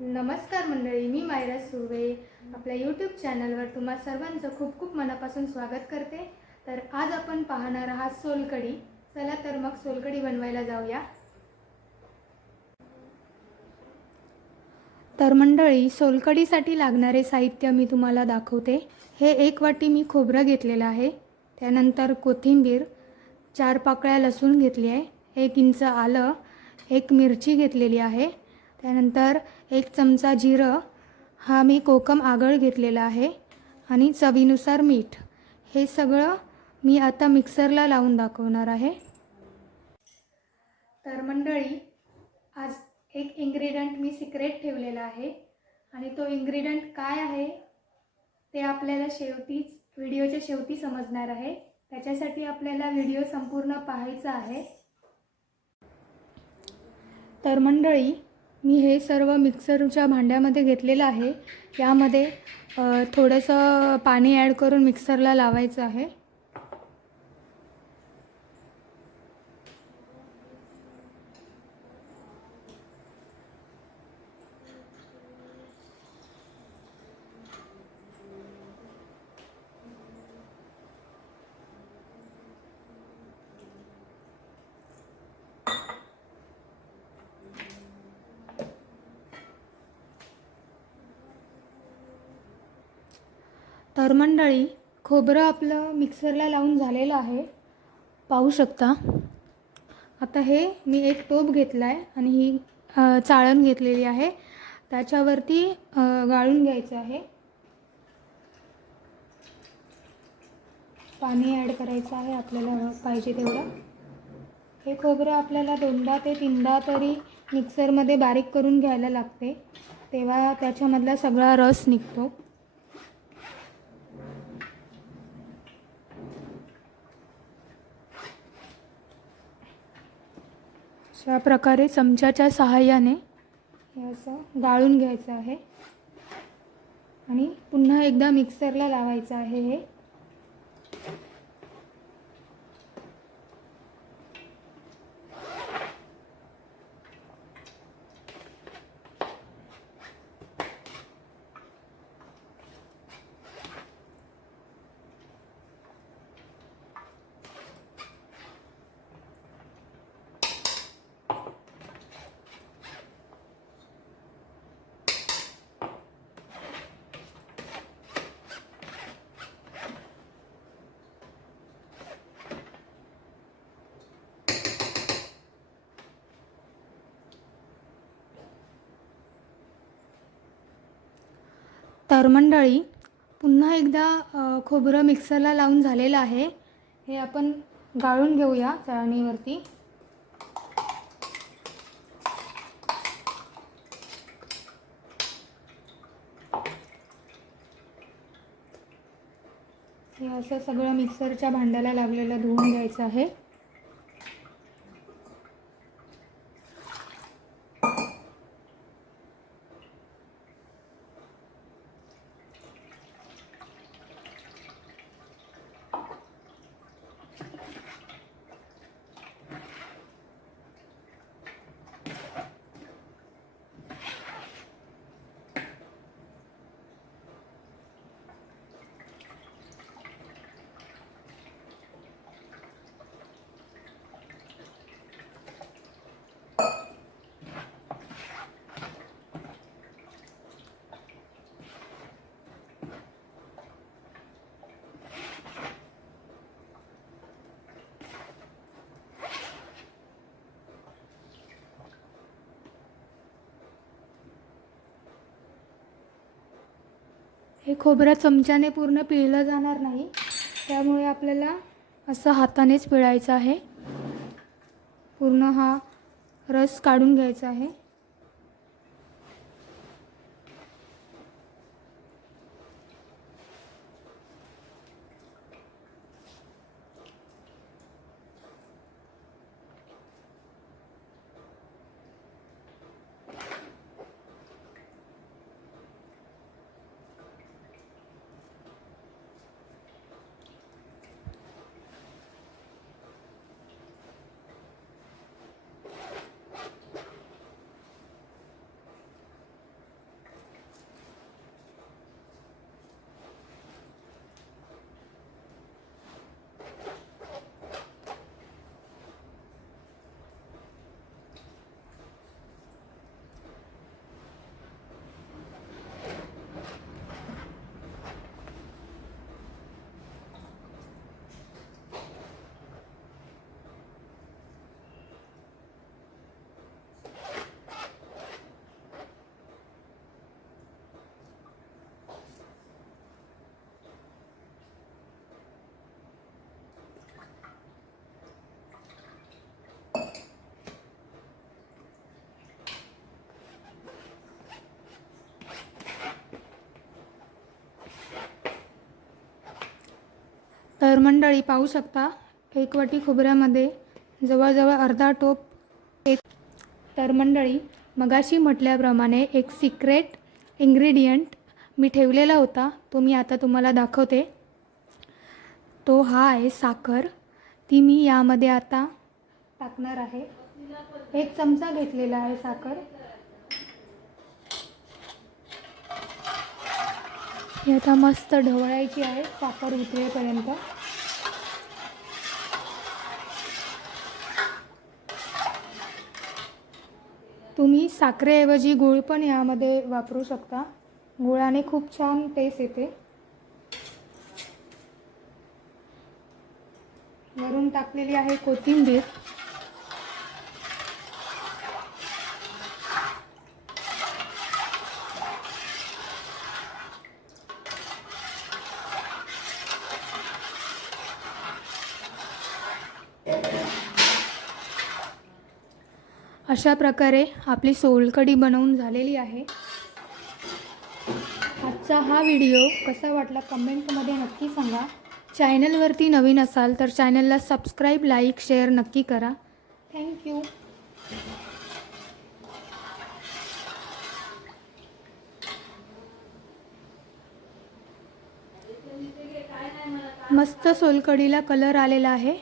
नमस्कार मंडळी, मी मायरा सुर्वे आपल्या यूट्यूब चॅनलवर तुम्हा सर्वांचं खूप खूप मनापासून स्वागत करते। तर आज आपण पाहणार आहात सोलकढी। चला तर मग सोलकढी बनवायला जाऊया। तर मंडळी, सोलकढीसाठी लागणारे साहित्य मी तुम्हाला दाखवते। हे 1 वाटी मी खोबरं घेतलेलं आहे, त्यानंतर कोथिंबीर, 4 पाकळ्या लसूण घेतली आहे, 1 इंच आलं, 1 मिरची घेतलेली आहे, त्यानंतर 1 चमचा जिरं, हा मी कोकम आगळ घेतलेला आहे आणि चवीनुसार मीठ। हे सगळं मी आता मिक्सरला लावून दाखवणार आहे। तर मंडळी, आज एक इन्ग्रेडियंट मी सिक्रेट ठेवलेला आहे आणि तो इन्ग्रेडियंट काय आहे ते आपल्याला व्हिडिओच्या शेवटी समजणार आहे। त्याच्यासाठी आपल्याला व्हिडिओ संपूर्ण पाहायचा आहे। तर मंडळी, मी हे सर्व मिक्सरच्या भांड्यामध्ये घेतलेलं आहे। यामध्ये थोडंसं पाणी ॲड करून मिक्सरला लावायचं आहे। तर मंडळी, खोबरं आपलं मिक्सरला लावून झालेलं आहे, पाहू शकता। आता हे मी एक टोप घेतला आहे आणि ही चाळण घेतलेली आहे, त्याच्यावरती गाळून घ्यायचं आहे। पाणी ॲड करायचं आहे आपल्याला पाहिजे तेवढं। हे खोबरं आपल्याला 2दा ते 3दा तरी मिक्सरमध्ये बारीक करून घ्यायला लागते, तेव्हा त्याच्यामधला सगळा रस निघतो। अशा प्रकारे चमच्याच्या सहाय्याने हे असं गाळून घ्यायचं आहे आणि पुन्हा एकदा मिक्सरला लावायचं आहे। हे तर मंडळी, पुन्हा एकदा खोबरं मिक्सरला लावून झालेलं आहे। हे आपण गाळून घेऊया चाळणीवरती। हे असं सगळं मिक्सरच्या भांड्याला लागलेलं धुवून घ्यायचं आहे। हे खोबरं चमच्याने पूर्ण पिळलं जाणार नाही, त्यामुळे आपल्याला असं हातानेच पिळायचं आहे। पूर्ण हा रस काढून घ्यायचा आहे। तर मंडळी पाहू शकता, 1 वाटी खोबऱ्यामध्ये जवळजवळ अर्धा टोप तर मंडळी मगाशी म्हटल्याप्रमाणे एक सिक्रेट इन्ग्रेडियंट मी ठेवलेला होता, तो मी आता तुम्हाला दाखवते. तो हा आहे साखर. ती मी यामध्ये आता टाकणार आहे. 1 चमचा घेतलेला आहे साखर. ही आता मस्त ढवळायची आहे साखर उतरेपर्यंत. तुम्ही साखरेऐवजी गूळ पण यामध्ये वापरू शकता. गुळाने खूप छान टेस्ट येते. वरून टाकलेली आहे कोथिंबीर. अशा प्रकारे आपली सोलकढी बनवून झालेली आहे. आजचा हा व्हिडिओ कसा वाटला कमेंटमध्ये नक्की सांगा. चॅनलवरती नवीन असाल तर चॅनलला सबस्क्राईब, लाईक, शेअर नक्की करा. थँक्यू. मस्त सोलकढीला कलर आलेला आहे.